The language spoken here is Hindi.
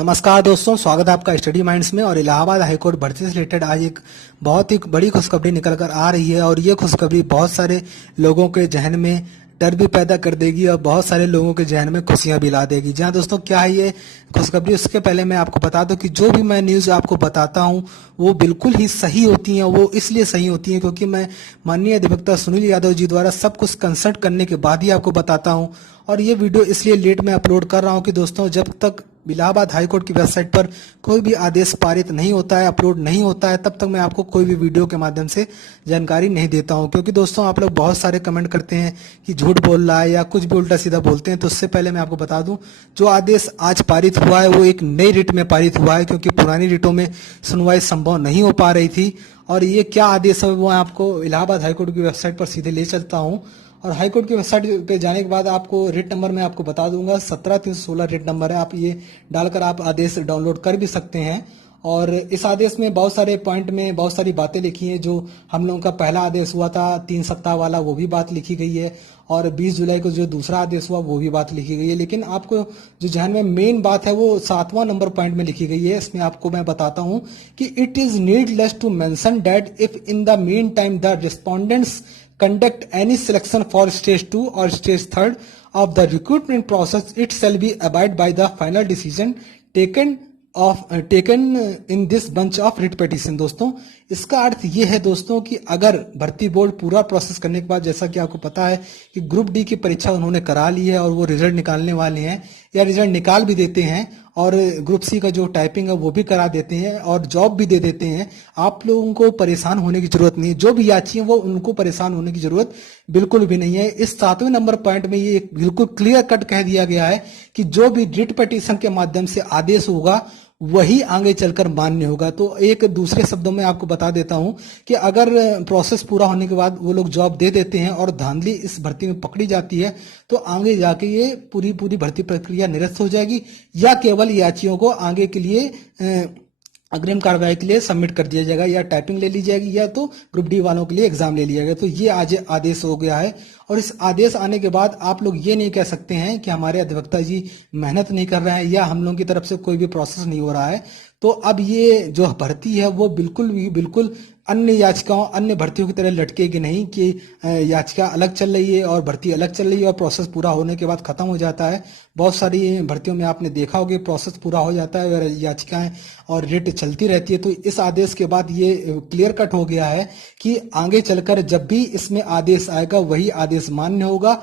नमस्कार दोस्तों, स्वागत है आपका स्टडी माइंड्स में। और इलाहाबाद हाईकोर्ट भर्ती से रिलेटेड आज एक बहुत ही बड़ी खुशखबरी निकल कर आ रही है और ये खुशखबरी बहुत सारे लोगों के जहन में डर भी पैदा कर देगी और बहुत सारे लोगों के जहन में खुशियां भी ला देगी। जी हाँ दोस्तों, क्या है ये खुशखबरी? उसके पहले मैं आपको बता दूं कि जो भी मैं न्यूज़ आपको बताता हूं वो बिल्कुल ही सही होती हैं। वो इसलिए सही होती हैं क्योंकि मैं माननीय अधिवक्ता सुनील यादव जी द्वारा सब कुछ कंसल्ट करने के बाद ही आपको बताता हूं। और ये वीडियो इसलिए लेट में अपलोड कर रहा हूं कि दोस्तों, जब तक इलाहाबाद हाईकोर्ट की वेबसाइट पर कोई भी आदेश पारित नहीं होता है, अपलोड नहीं होता है, तब तक मैं आपको कोई भी वीडियो के माध्यम से जानकारी नहीं देता हूं। क्योंकि दोस्तों, आप लोग बहुत सारे कमेंट करते हैं कि झूठ बोल रहा है या कुछ भी उल्टा सीधा बोलते हैं। तो उससे पहले मैं आपको बता दूं, जो आदेश आज पारित हुआ है वो एक नई रिट में पारित हुआ है, क्योंकि पुरानी रिटों में सुनवाई संभव नहीं हो पा रही थी। और ये क्या आदेश है वो मैं आपको इलाहाबाद हाईकोर्ट की वेबसाइट पर सीधे ले चलता हूँ। और हाईकोर्ट की वेबसाइट पे जाने के बाद आपको रिट नंबर मैं आपको बता दूंगा, 17/316 रिट नंबर है। आप ये डालकर आप आदेश डाउनलोड कर भी सकते हैं। और इस आदेश में बहुत सारे पॉइंट में बहुत सारी बातें लिखी हैं। जो हम लोगों का पहला आदेश हुआ था 3 सप्ताह वाला, वो भी बात लिखी गई है। और 20 जुलाई को जो दूसरा आदेश हुआ वो भी बात लिखी गई है। लेकिन आपको जो जहन में मेन बात है वो 7वां नंबर पॉइंट में लिखी गई है। इसमें आपको मैं बताता हूं कि it is needless to mention that if in the mean time the respondents conduct any selection for stage 2 or stage 3 of the recruitment process, it shall be abide by the final decision taken in this bunch of writ petition। दोस्तों, इसका अर्थ ये है दोस्तों कि अगर भर्ती बोर्ड पूरा प्रोसेस करने के बाद, जैसा कि आपको पता है कि ग्रुप डी की परीक्षा उन्होंने करा ली है और वो रिजल्ट निकालने वाले हैं या रिजल्ट निकाल भी देते हैं, और ग्रुप सी का जो टाइपिंग है वो भी करा देते हैं और जॉब भी दे देते हैं। आप लोगों को परेशान होने की जरूरत नहीं है। जो भी याची है वो उनको परेशान होने की जरूरत बिल्कुल भी नहीं है। इस 7वें नंबर पॉइंट में ये बिल्कुल क्लियर कट कह दिया गया है कि जो भी रिट पिटीशन के माध्यम से आदेश होगा वही आगे चलकर मान्य होगा। तो एक दूसरे शब्दों में आपको बता देता हूं कि अगर प्रोसेस पूरा होने के बाद वो लोग जॉब दे देते हैं और धांधली इस भर्ती में पकड़ी जाती है, तो आगे जाके ये पूरी भर्ती प्रक्रिया निरस्त हो जाएगी या केवल याचियों को आगे के लिए अग्रिम कार्रवाई के लिए सबमिट कर दिया जाएगा, या टाइपिंग ले ली जाएगी या तो ग्रुप डी वालों के लिए एग्जाम ले लिया जाएगा। तो ये आज आदेश हो गया है। और इस आदेश आने के बाद आप लोग ये नहीं कह सकते हैं कि हमारे अधिवक्ता जी मेहनत नहीं कर रहे हैं या हम लोगों की तरफ से कोई भी प्रोसेस नहीं हो रहा है। तो अब ये जो भर्ती है वो बिल्कुल अन्य याचिकाओं, अन्य भर्तियों की तरह लटकेगी नहीं कि याचिका अलग चल रही है और भर्ती अलग चल रही है और प्रोसेस पूरा होने के बाद खत्म हो जाता है। बहुत सारी भर्तियों में आपने देखा होगा प्रोसेस पूरा हो जाता है और याचिकाएं और रिट चलती रहती है। तो इस आदेश के बाद ये क्लियर कट हो गया है कि आगे चलकर जब भी इसमें आदेश आएगा वही आदेश मान्य होगा।